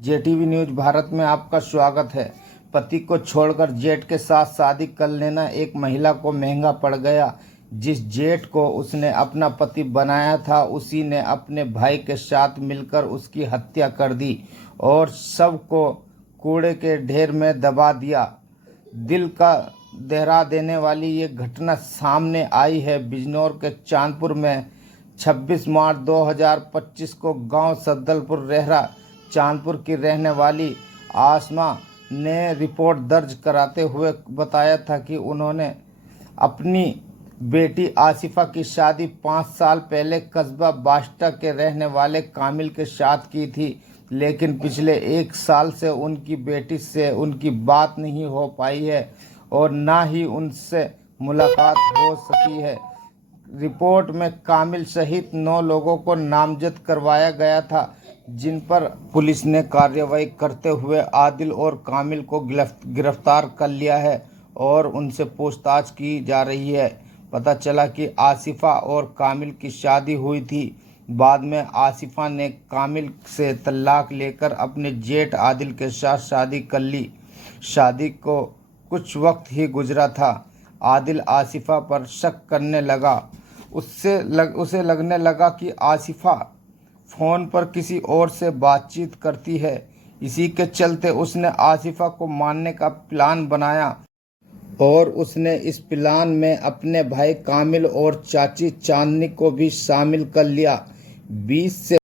जेटीवी news Bharat में आपका स्वागत है। पति को छोड़कर जेठ के साथ शादी कर लेना एक महिला को महंगा पड़ गया। जिस जेठ को उसने अपना पति बनाया था, उसी ने अपने भाई के साथ मिलकर उसकी हत्या कर दी और शव को कूड़े के ढेर में दबा दिया। दिल का दहला देने वाली ये घटना सामने आई है बिजनौर के चांदपुर में 26 मार्च 2025 को गांव सद्दलपुर रेहरा चांदपुर की रहने वाली आसमा ने रिपोर्ट दर्ज कराते हुए बताया था कि उन्होंने अपनी बेटी आसिफा की शादी 5 साल पहले कस्बा बास्टा के रहने वाले कामिल के साथ की थी, लेकिन पिछले 1 साल से उनकी बेटी से उनकी बात नहीं हो पाई है और ना ही उनसे मुलाकात हो सकी है। रिपोर्ट में कामिल सहित 9 लोगों को नामजद करवाया गया था, जिन पर पुलिस ने कार्रवाई करते हुए आदिल और कामिल को गिरफ्तार कर लिया है और उनसे पूछताछ की जा रही है। पता चला कि आसिफा और कामिल की शादी हुई थी। बाद में आसिफा ने कामिल से तलाक लेकर अपने जेठ आदिल के साथ शादी कर ली। शादी को कुछ वक्त ही गुजरा था। आदिल आसिफा पर शक करने लगा। उसे लगने लगा कि आसिफा फ़ोन पर किसी और से बातचीत करती है। इसी के चलते उसने आसिफा को मारने का प्लान बनाया और उसने इस प्लान में अपने भाई कामिल और चाची चांदनी को भी शामिल कर लिया। 20 से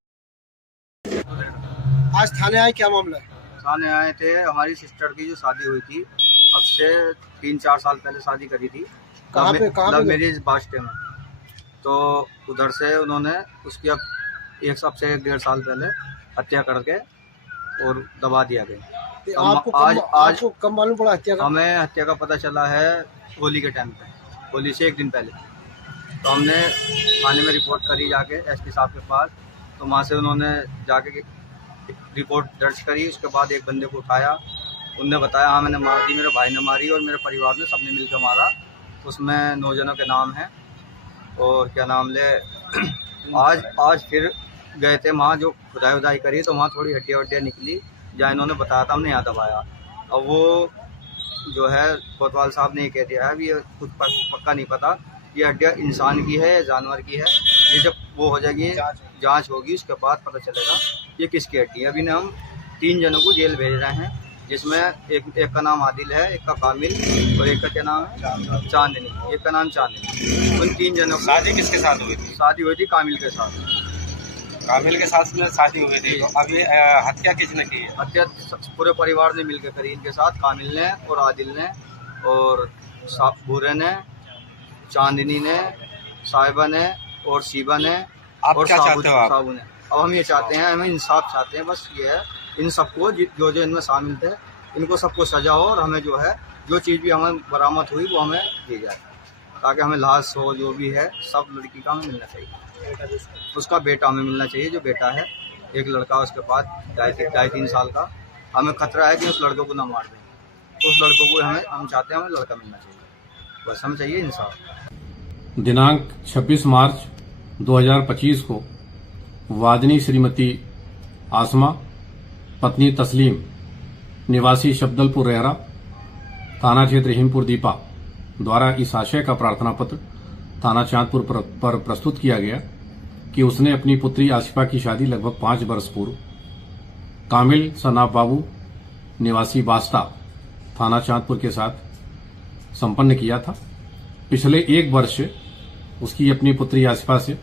आज थाने आए, क्या मामला है? थाने आए थे, हमारी सिस्टर की जो शादी हुई थी, अब से 3-4 साल पहले शादी करी थी। कहाँ पे लव मैरिज बास्टे में। तो उधर से उन्होंने उसकी अब 1.5 साल पहले हत्या करके और दबा दिया गया। तो आपको कब मालूम पड़ा हत्या का? हमें हत्या का पता चला है होली के टाइम पे, होली से 1 दिन पहले। तो हमने थाने में रिपोर्ट करी जाके एसपी साहब के पास। तो वहाँ से उन्होंने जाके रिपोर्ट दर्ज करी। उसके बाद एक बंदे को उठाया, उनने बताया हाँ मैंने मार दी, मेरे भाई ने मारी और मेरे परिवार ने सबने मिलकर मारा। उसमें 9 जनों के नाम हैं और क्या नाम ले आज फिर गए थे वहाँ, जो खुदाई करी तो वहाँ थोड़ी हड्डियाँ निकली, जहाँ इन्होंने बताया था हमने यहाँ दबाया। अब वो जो है कोतवाल साहब ने ये कह दिया है, अभी ये कुछ पक्का नहीं पता ये हड्डियाँ इंसान की है या जानवर की है। ये जब वो हो जाएगी, जांच होगी, उसके बाद पता चलेगा ये किसकी हड्डी है। अभी ने हम 3 जनों को जेल भेज रहे हैं, जिसमें एक का नाम आदिल है, एक का कामिल और एक का क्या नाम है चांदनी। एक का नाम चांदनी। उन 3 जनों की शादी किसके साथ हुई थी? शादी हुई थी कामिल के साथ। कामिल के साथ में शादी हुई थी। तो अब ये हत्या किसने की है? हत्या पूरे परिवार ने मिलकर करी इनके साथ, कामिल ने और आदिल ने और भूरे ने, चांदनी ने, साहिबा ने और शिबा ने और साबू ने। अब हम ये चाहते हैं, हमें इंसाफ चाहते हैं, बस ये है इन सबको जो इनमें शामिल थे इनको सबको सजा हो और हमें जो है जो चीज़ भी हमें बरामद हुई वो हमें दी जाए, ताकि हमें लाश हो जो भी है सब लड़की का हमें मिलना चाहिए। उसका बेटा हमें मिलना चाहिए, जो बेटा है एक लड़का उसके पास 2.5-3 साल का। हमें खतरा है कि उस लड़के को ना मार दें, तो उस लड़कों को हम चाहते हैं हमें लड़का मिलना चाहिए, बस हमें चाहिए इंसाफ। दिनांक 26 मार्च 2025 को वादनी श्रीमती आसमा पत्नी तस्लीम निवासी शब्दलपुर रेहरा थाना क्षेत्र हिमपुर दीपा द्वारा इस आशय का प्रार्थना पत्र थाना चांदपुर पर प्रस्तुत किया गया कि उसने अपनी पुत्री आसिफा की शादी लगभग 5 वर्ष पूर्व कामिल सनाब बाबू निवासी बास्ता थाना चांदपुर के साथ संपन्न किया था। पिछले 1 वर्ष से उसकी अपनी पुत्री आसिफा से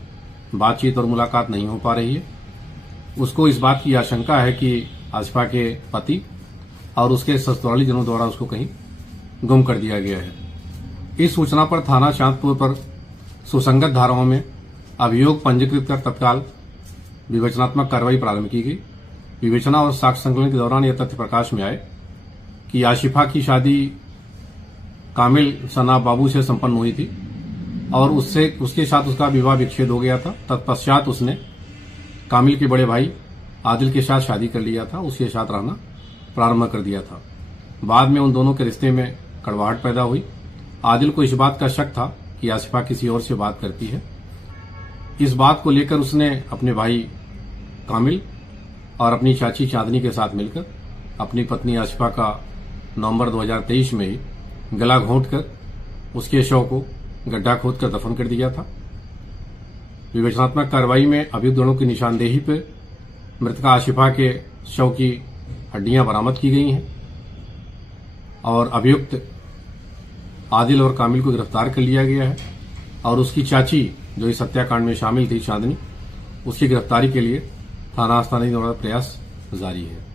बातचीत और मुलाकात नहीं हो पा रही है। उसको इस बात की आशंका है कि आसिफा के पति और उसके ससुराली जनों द्वारा उसको कहीं गुम कर दिया गया है। इस सूचना पर थाना चांदपुर पर सुसंगत धाराओं में अभियोग पंजीकृत कर तत्काल विवेचनात्मक कार्रवाई प्रारंभ की गई। विवेचना और साक्ष्य संकलन के दौरान यह तथ्य प्रकाश में आए कि आसिफा की शादी कामिल सनाब बाबू से संपन्न हुई थी और उसके साथ उसका विवाह विच्छेद हो गया था। तत्पश्चात उसने कामिल के बड़े भाई आदिल के साथ शादी कर लिया था, उसके साथ रहना प्रारंभ कर दिया था। बाद में उन दोनों के रिश्ते में कड़वाहट पैदा हुई। आदिल को इस बात का शक था कि आसिफा किसी और से बात करती है। इस बात को लेकर उसने अपने भाई कामिल और अपनी चाची चांदनी के साथ मिलकर अपनी पत्नी आशिफा का नवंबर 2023 में ही गला घोंटकर उसके शव को गड्ढा खोदकर दफन कर दिया था। विवेचनात्मक कार्रवाई में अभियुक्त दोनों की निशानदेही पर मृतका आशिफा के शव की हड्डियां बरामद की गई हैं और अभियुक्त आदिल और कामिल को गिरफ्तार कर लिया गया है और उसकी चाची जो इस हत्याकांड में शामिल थी चांदनी, उसकी गिरफ्तारी के लिए थाना आस्थानी द्वारा प्रयास जारी है।